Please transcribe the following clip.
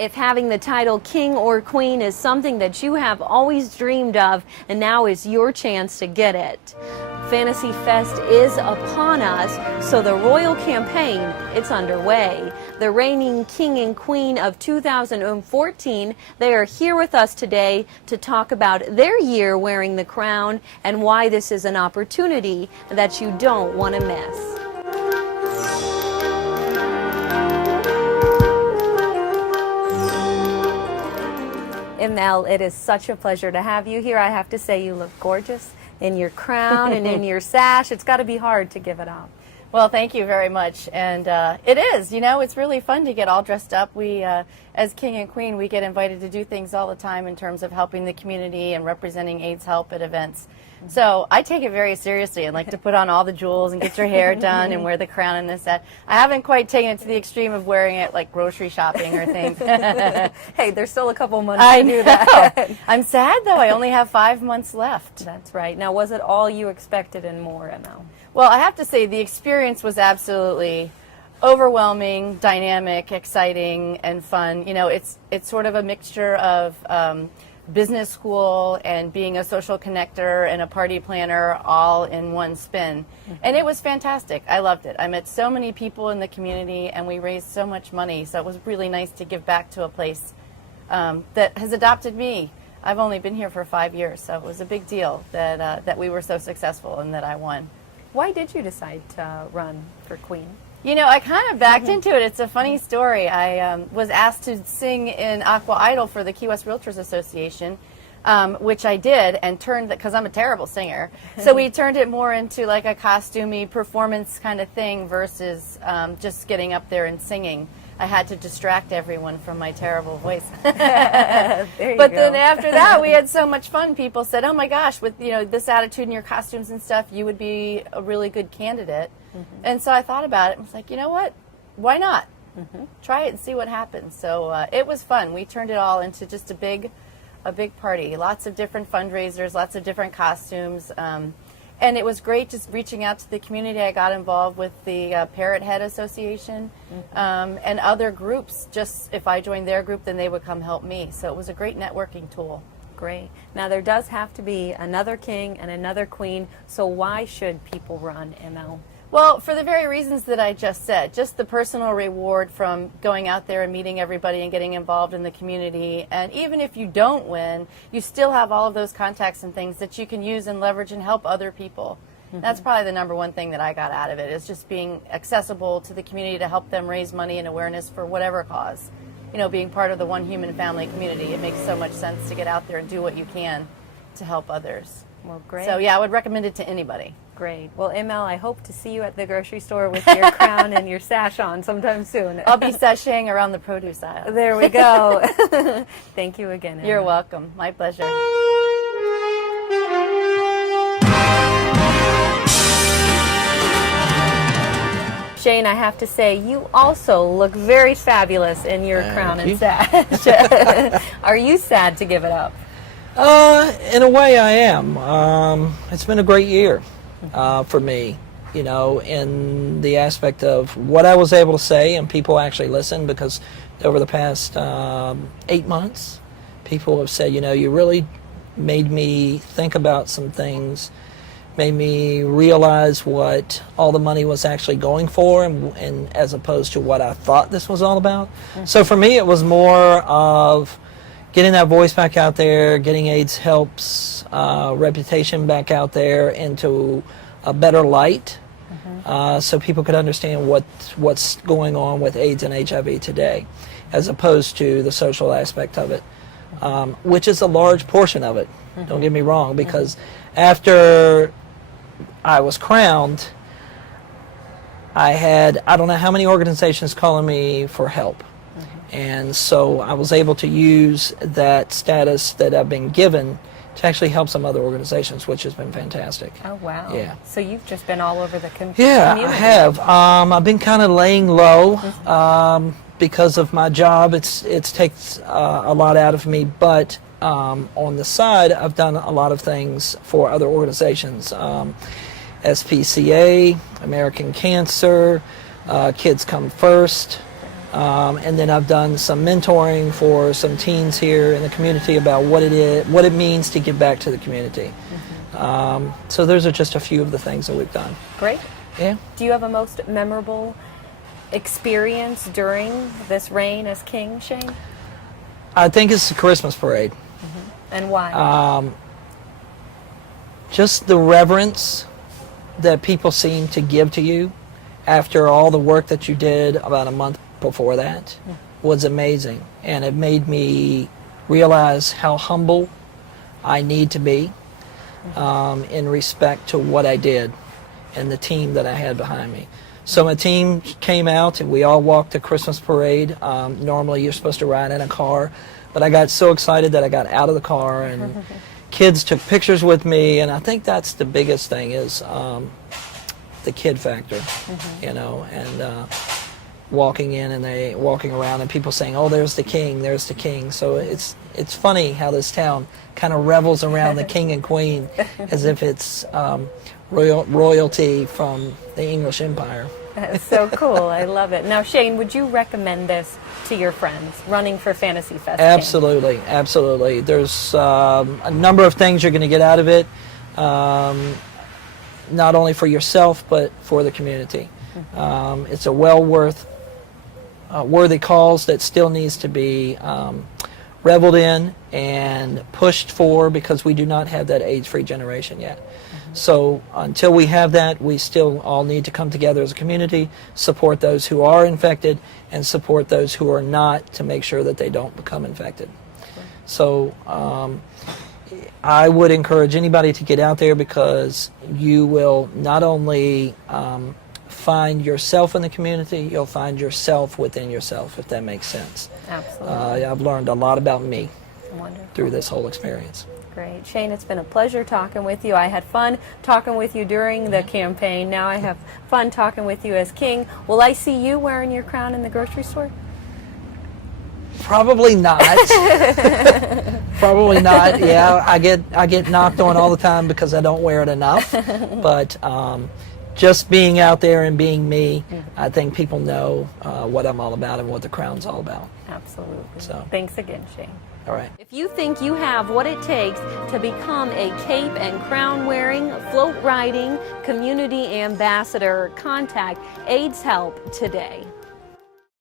If having the title king or queen is something that you have always dreamed of, and now is your chance to get it. Fantasy Fest is upon us, so the royal campaign, it's underway. The reigning king and queen of 2014, they are here with us today to talk about their year wearing the crown and why this is an opportunity that you don't want to miss. Mel, it is such a pleasure to have you here. I have to say you look gorgeous in your crown and in your sash. It's got to be hard to give it up. Well, thank you very much. And it is, you know, it's really fun to get all dressed up. We, as King and Queen, we get invited to do things all the time in terms of helping the community and representing AIDS help at events. So I take it very seriously and like to put on all the jewels and get your hair done and wear the crown and this, that. I haven't quite taken it to the extreme of wearing it like grocery shopping or things. Hey, there's still a couple months to do that. I'm sad though, I only have 5 months left. That's right. Now, was it all you expected and more, Mel? Well, I have to say the experience was absolutely overwhelming, dynamic, exciting, and fun. You know, it's sort of a mixture of business school and being a social connector and a party planner all in one spin. And it was fantastic. I loved it. I met so many people in the community and we raised so much money. So it was really nice to give back to a place that has adopted me. I've only been here for 5 years, so it was a big deal that we were so successful and that I won. Why did you decide to run for Queen? You know, I kind of backed into it. It's a funny story. I was asked to sing in Aqua Idol for the Key West Realtors Association, which I did, and turned, because I'm a terrible singer, so we turned it more into like a costumey performance kind of thing versus just getting up there and singing. I had to distract everyone from my terrible voice. But then after that, we had so much fun. People said, "Oh my gosh, with this attitude and your costumes and stuff, you would be a really good candidate." And so I thought about it and was like, you know what? Why not? Try it and see what happens. So it was fun. We turned it all into just a big party. Lots of different fundraisers, lots of different costumes. And it was great just reaching out to the community. I got involved with the Parrot Head Association and other groups. Just if I joined their group, then they would come help me. So it was a great networking tool. Great. Now there does have to be another king and another queen. So why should people run, ML? Well, for the very reasons that I just said, just the personal reward from going out there and meeting everybody and getting involved in the community. And even if you don't win, you still have all of those contacts and things that you can use and leverage and help other people. That's probably the number one thing that I got out of it, is just being accessible to the community to help them raise money and awareness for whatever cause. You know, being part of the One Human Family community, it makes so much sense to get out there and do what you can to help others. Well, great. So yeah, I would recommend it to anybody. Great. Well, ML, I hope to see you at the grocery store with your crown and your sash on sometime soon. I'll be sashaying around the produce aisle. There we go. Thank you again, ML. You're welcome. My pleasure. Shane, I have to say, you also look very fabulous in your crown and sash. Are you sad to give it up? In a way I am. It's been a great year for me, you know, in the aspect of what I was able to say and people actually listened, because over the past 8 months, people have said, you know, you really made me think about some things, made me realize what all the money was actually going for, and as opposed to what I thought this was all about. So for me, it was more of getting that voice back out there, getting AIDS Help's reputation back there into a better light, so people could understand what's going on with AIDS and HIV today, as opposed to the social aspect of it, which is a large portion of it. Don't get me wrong, because after I was crowned, I had, I don't know how many organizations calling me for help. And so I was able to use that status that I've been given to actually help some other organizations, which has been fantastic. Oh, wow. Yeah. So you've just been all over the community. Yeah, I have. I've been kind of laying low because of my job. It takes a lot out of me, but on the side, I've done a lot of things for other organizations. SPCA, American Cancer, Kids Come First, And then I've done some mentoring for some teens here in the community about what it means to give back to the community. So those are just a few of the things that we've done. Great. Yeah. Do you have a most memorable experience during this reign as king, Shane? I think it's the Christmas parade. And why? Just the reverence that people seem to give to you after all the work that you did about a month before that was amazing. And it made me realize how humble I need to be in respect to what I did and the team that I had behind me. So my team came out and we all walked the Christmas parade. Normally you're supposed to ride in a car, but I got so excited that I got out of the car and kids took pictures with me, and I think that's the biggest thing is the kid factor, you know, and walking in and walking around and people saying, "Oh, there's the king, there's the king." So it's funny how this town kind of revels around the king and queen as if it's royalty from the English Empire. That's so cool. I love it. Now, Shane, would you recommend this to your friends, running for Fantasy Fest King? Absolutely, absolutely. There's a number of things you're going to get out of it, not only for yourself, but for the community. It's a worthy cause that still needs to be reveled in and pushed for, because we do not have that AIDS-free generation yet. So until we have that, we still all need to come together as a community, support those who are infected, and support those who are not to make sure that they don't become infected. So I would encourage anybody to get out there, because you will not only find yourself in the community, you'll find yourself within yourself, if that makes sense. Absolutely. I've learned a lot about me Wonderful. through this whole experience. Great. Shane, it's been a pleasure talking with you. I had fun talking with you during the campaign. Now I have fun talking with you as king. Will I see you wearing your crown in the grocery store? Probably not. Probably not. Yeah, I get knocked on all the time because I don't wear it enough. But just being out there and being me, I think people know what I'm all about and what the crown's all about. Absolutely. So. Thanks again, Shane. All right. If you think you have what it takes to become a cape and crown wearing, float riding community ambassador, contact AIDS Help today.